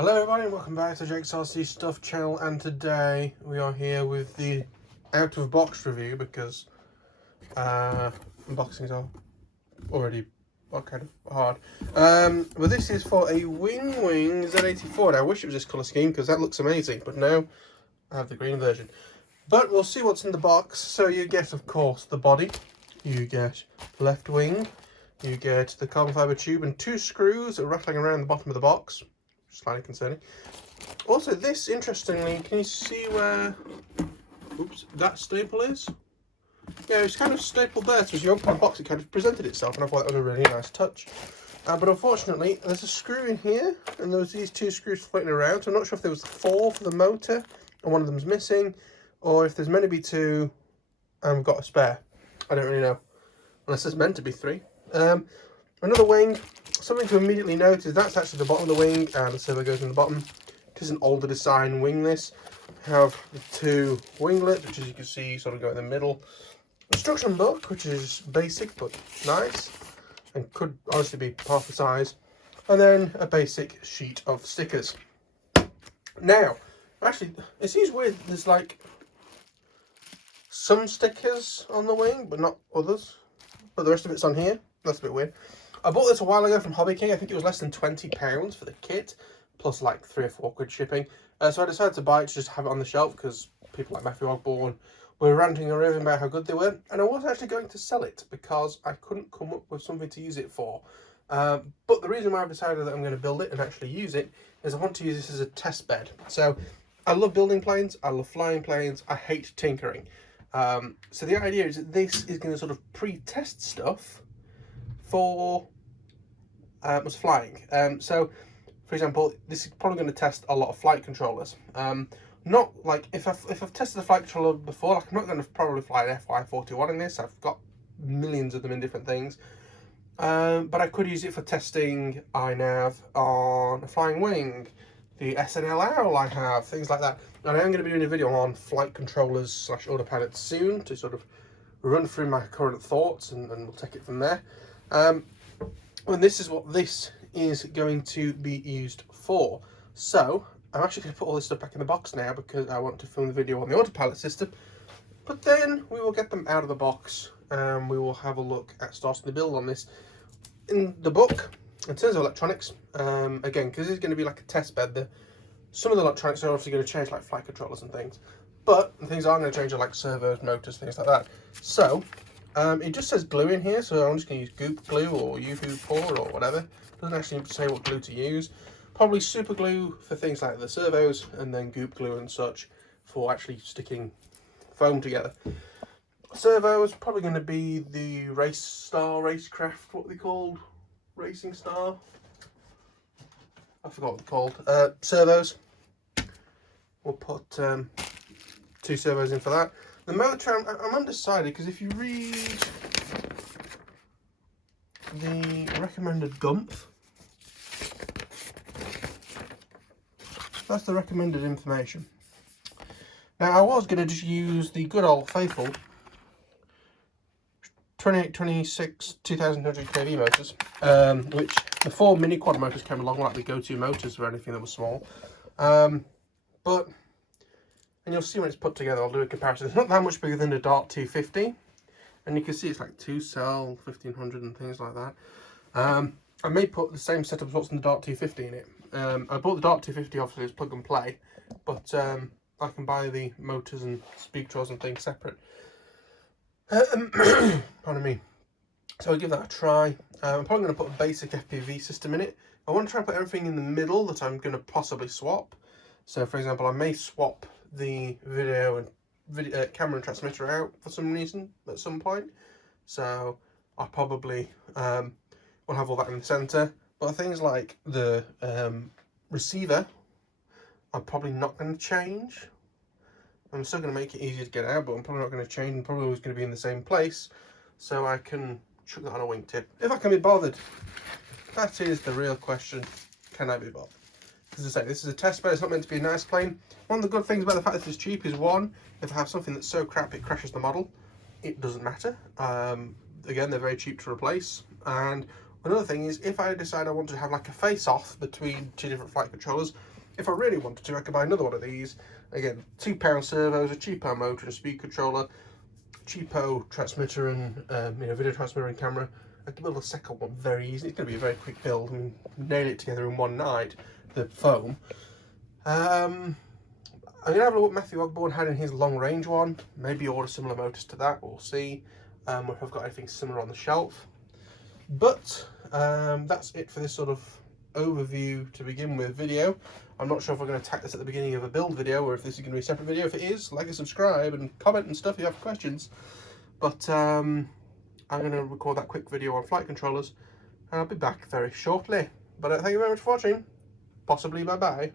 Hello everybody and welcome back to Jake's RC Stuff channel, and today we are here with the out of box review because unboxings are already kind of hard. But this is for a Wing Wing Z84 and I wish it was this colour scheme because that looks amazing, but now I have the green version. But we'll see what's in the box. So you get, of course, the body, you get left wing, you get the carbon fibre tube and two screws that are rattling around the bottom of the box. Slightly concerning. Also, this, interestingly, can you see where that staple is? Yeah, it's kind of stapled there, so as you open the box it kind of presented itself, and I thought that was a really nice touch. But unfortunately, there's a screw in here, and there was these two screws floating around, so I'm not sure if there was 4 for the motor, and one of them's missing, or if there's meant to be 2, and we've got a spare. I don't really know, unless there's meant to be 3. Another wing. Something to immediately note is that's actually the bottom of the wing, and the servo goes in the bottom. It is an older design wing. This have the 2 winglets, which, as you can see, sort of go in the middle. Instruction book, which is basic but nice, and could honestly be half the size. And then a basic sheet of stickers. Now, actually, it seems weird. There's like some stickers on the wing, but not others. But the rest of it's on here. That's a bit weird. I bought this a while ago from Hobby King. I think it was less than £20 for the kit, plus like 3 or 4 quid shipping. So I decided to buy it to just have it on the shelf because people like Matthew Ogborn were ranting and raving about how good they were. And I was actually going to sell it because I couldn't come up with something to use it for. But the reason why I've decided that I'm going to build it and actually use it is I want to use this as a test bed. So I love building planes, I love flying planes, I hate tinkering. So the idea is that this is going to sort of pre-test stuff for was flying. So for example, this is probably going to test a lot of flight controllers. Not like if I've tested a flight controller before, like I'm not going to probably fly an FY41 in this. I've got millions of them in different things, but I could use it for testing iNav on a flying wing, the SNL Owl I have, things like that. And I am going to be doing a video on flight controllers / autopilots soon to sort of run through my current thoughts, and we'll take it from there. And this is what this is going to be used for. So I'm actually going to put all this stuff back in the box now because I want to film the video on the autopilot system. But then we will get them out of the box and we will have a look at starting the build on this. In the book, in terms of electronics, again, because it's going to be like a test bed, some of the electronics are obviously going to change, like flight controllers and things. But the things aren't going to change are like servos, motors, things like that. So it just says glue in here, so I'm just going to use goop glue or Yoo-hoo pour or whatever. It doesn't actually say what glue to use. Probably super glue for things like the servos, and then goop glue and such for actually sticking foam together. Servos probably going to be the Racecraft, what are they called? Racing Star? I forgot what they're called. Servos. We'll put 2 servos in for that. The motor, I'm undecided because if you read the recommended gumph, that's the recommended information. Now I was going to just use the good old faithful 2826 2200 kV motors, which the 4 mini quad motors came along like the go-to motors for anything that was small. But, and you'll see when it's put together, I'll do a comparison. It's not that much bigger than the Dart 250, and you can see it's like 2-cell 1500 and things like that. I may put the same setup as what's in the Dart 250 in it. I bought the Dart 250 obviously as plug and play, but I can buy the motors and speed controls and things separate. Pardon me. So I'll give that a try. I'm probably going to put a basic FPV system in it. I want to try and put everything in the middle that I'm going to possibly swap. So for example, I may swap the video and camera and transmitter out for some reason at some point. So I probably will have all that in the centre. But things like the receiver, I'm probably not going to change. I'm still going to make it easier to get out, but I'm probably not going to change. I'm probably always going to be in the same place, so I can chuck that on a wingtip if I can be bothered. That is the real question. Can I be bothered? As I say, this is a test bed. It's not meant to be a nice plane. One of the good things about the fact that it's cheap is, one, if I have something that's so crap it crashes the model, it doesn't matter. Again, they're very cheap to replace. And another thing is, if I decide I want to have like a face-off between 2 different flight controllers, If I really wanted to, I could buy another one of these. Again, £2 servos, a cheapo motor, a speed controller, cheapo transmitter and video transmitter and camera. I can build a second one very easy. It's going to be a very quick build. I mean, nail it together in one night, the foam. I'm going to have a look what Matthew Ogborn had in his long range one. Maybe order similar motors to that, we'll see. If I've got anything similar on the shelf. But that's it for this sort of overview to begin with video. I'm not sure if we're going to tack this at the beginning of a build video or if this is going to be a separate video. If it is, like and subscribe and comment and stuff if you have questions. But I'm going to record that quick video on flight controllers and I'll be back very shortly. But thank you very much for watching. Possibly bye bye.